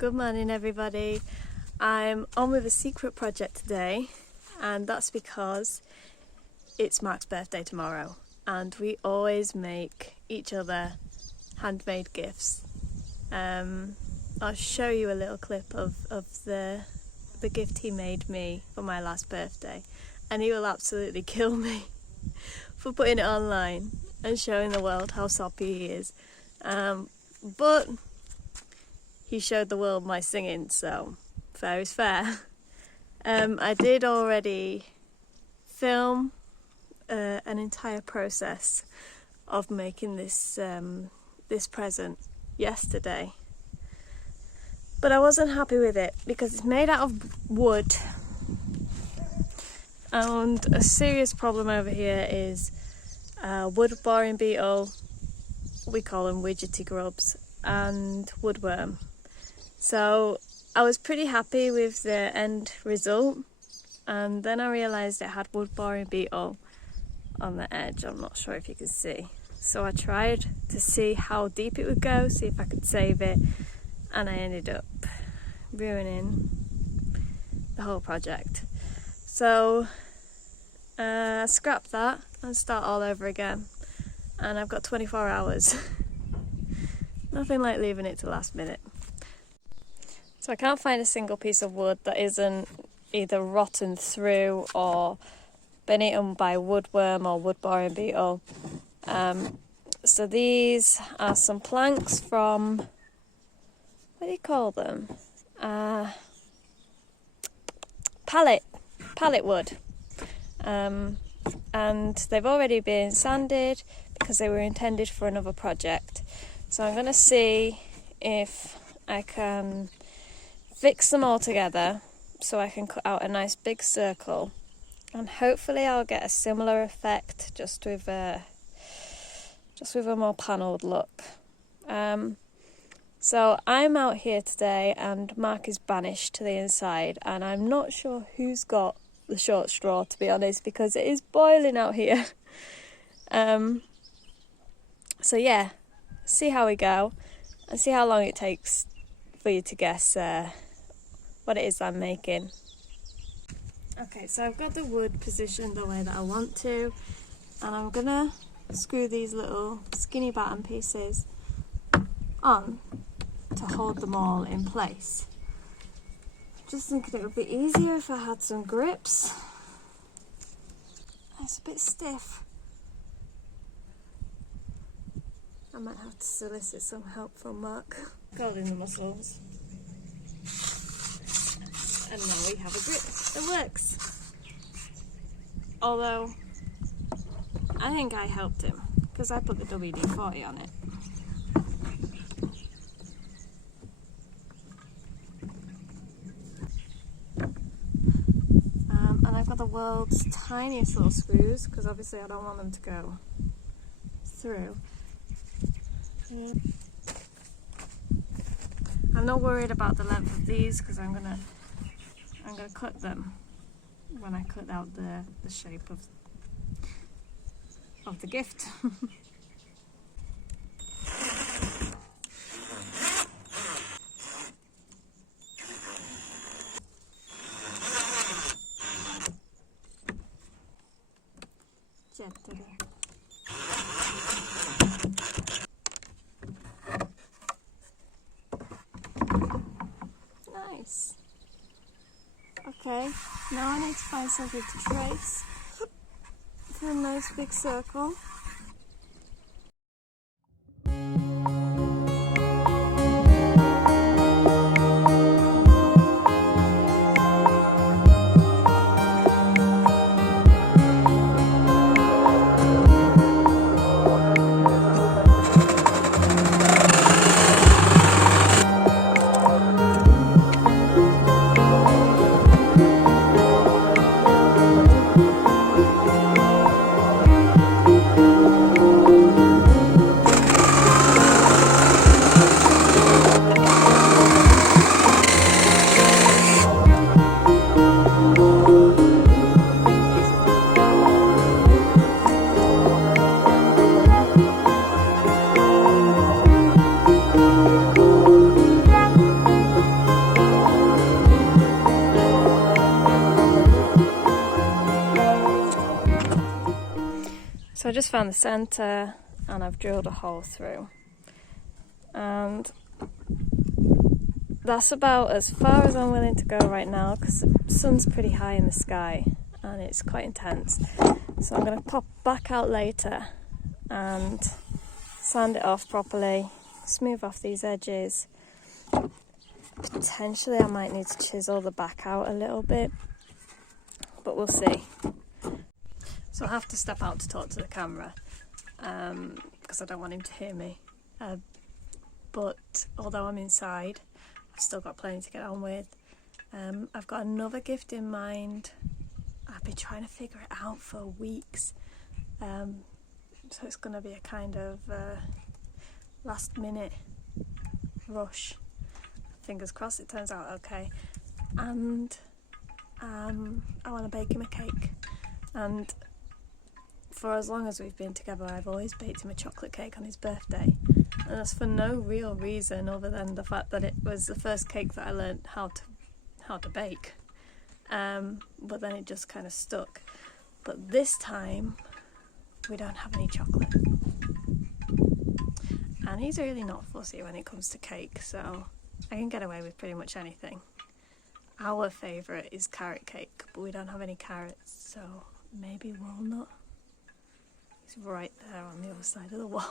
Good morning everybody. I'm on with a secret project today, and that's because it's Mark's birthday tomorrow and we always make each other handmade gifts. I'll show you a little clip of the gift he made me for my last birthday, and he will absolutely kill me for putting it online and showing the world how soppy he is. But he showed the world my singing, so fair is fair. I did already film an entire process of making this present yesterday, but I wasn't happy with it because it's made out of wood, and a serious problem over here is wood boring beetle, we call them widgety grubs, and woodworm. So I was pretty happy with the end result, and then I realised it had wood boring beetle on the edge. I'm not sure if you can see. So I tried to see how deep it would go, see if I could save it, and I ended up ruining the whole project. So scrap that and start all over again, and I've got 24 hours. Nothing like leaving it to last minute. So I can't find a single piece of wood that isn't either rotten through or been eaten by woodworm or wood boring beetle. So these are some planks from, what do you call them? Pallet wood. And they've already been sanded because they were intended for another project. So I'm going to see if I can fix them all together so I can cut out a nice big circle, and hopefully I'll get a similar effect just with a more panelled look. So I'm out here today and Mark is banished to the inside, and I'm not sure who's got the short straw, to be honest, because it is boiling out here. So yeah, see how we go and see how long it takes for you to guess what it is I'm making. Okay, so I've got the wood positioned the way that I want to, and I'm gonna screw these little skinny batten pieces on to hold them all in place. Just thinking it would be easier if I had some grips. It's a bit stiff. I might have to solicit some help from Mark. Building the muscles. And now we have a grip that works. Although, I think I helped him because I put the WD-40 on it. And I've got the world's tiniest little screws because obviously I don't want them to go through. I'm not worried about the length of these because I'm gonna cut them when I cut out the shape of the gift. Gently. Nice. Okay, now I need to find something to trace for a nice big circle. just found the centre and I've drilled a hole through, and that's about as far as I'm willing to go right now because the sun's pretty high in the sky and it's quite intense. So I'm going to pop back out later and sand it off properly, smooth off these edges. Potentially I might need to chisel the back out a little bit, but we'll see. So I'll have to step out to talk to the camera because I don't want him to hear me. But although I'm inside, I've still got plenty to get on with. I've got another gift in mind. I've been trying to figure it out for weeks. So it's going to be a kind of last minute rush. Fingers crossed it turns out okay. And I want to bake him a cake. And for as long as we've been together, I've always baked him a chocolate cake on his birthday. And that's for no real reason other than the fact that it was the first cake that I learned how to bake. But then it just kind of stuck. But this time, we don't have any chocolate. And he's really not fussy when it comes to cake, so I can get away with pretty much anything. Our favourite is carrot cake, but we don't have any carrots, so maybe walnut. He's right there on the other side of the wall.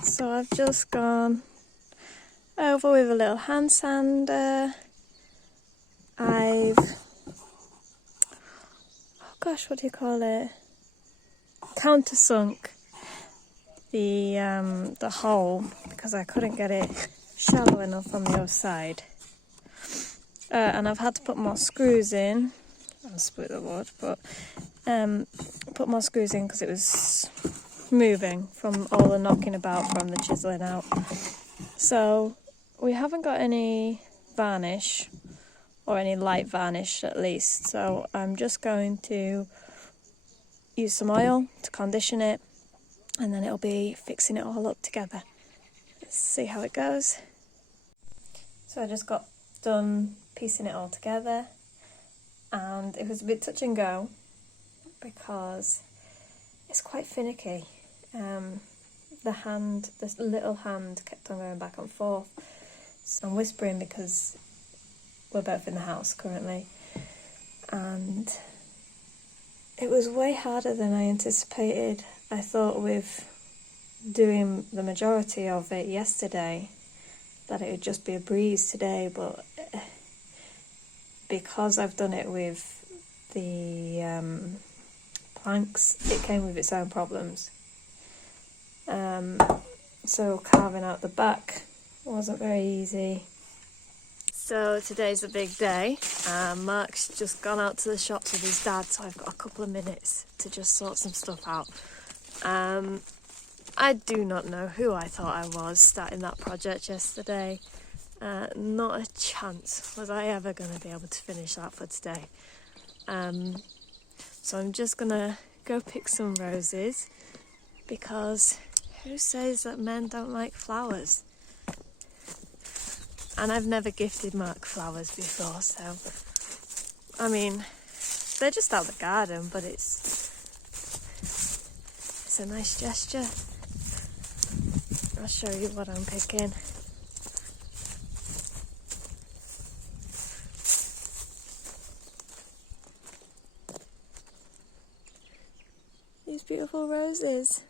So I've just gone over with a little hand sander. I've, oh gosh, what do you call it? Countersunk the hole because I couldn't get it shallow enough on the other side. And I've had to put more screws in. I'll split the wood, but put more screws in because it was moving from all the knocking about from the chiseling out. So we haven't got any varnish or any light varnish at least. So I'm just going to use some oil to condition it, and then it'll be fixing it all up together. Let's see how it goes. So I just got done piecing it all together, and it was a bit touch and go because it's quite finicky. This little hand kept on going back and forth. So I'm whispering because we're both in the house currently, and it was way harder than I anticipated. I thought with doing the majority of it yesterday that it would just be a breeze today, but because I've done it with the planks, it came with its own problems. So carving out the back wasn't very easy. So today's a big day. Mark's just gone out to the shops with his dad, so I've got a couple of minutes to just sort some stuff out. I do not know who I thought I was starting that project yesterday. Not a chance was I ever going to be able to finish that for today. So I'm just going to go pick some roses, because who says that men don't like flowers? And I've never gifted Mark flowers before, so I mean, they're just out the garden, but it's a nice gesture. I'll show you what I'm picking. These beautiful roses.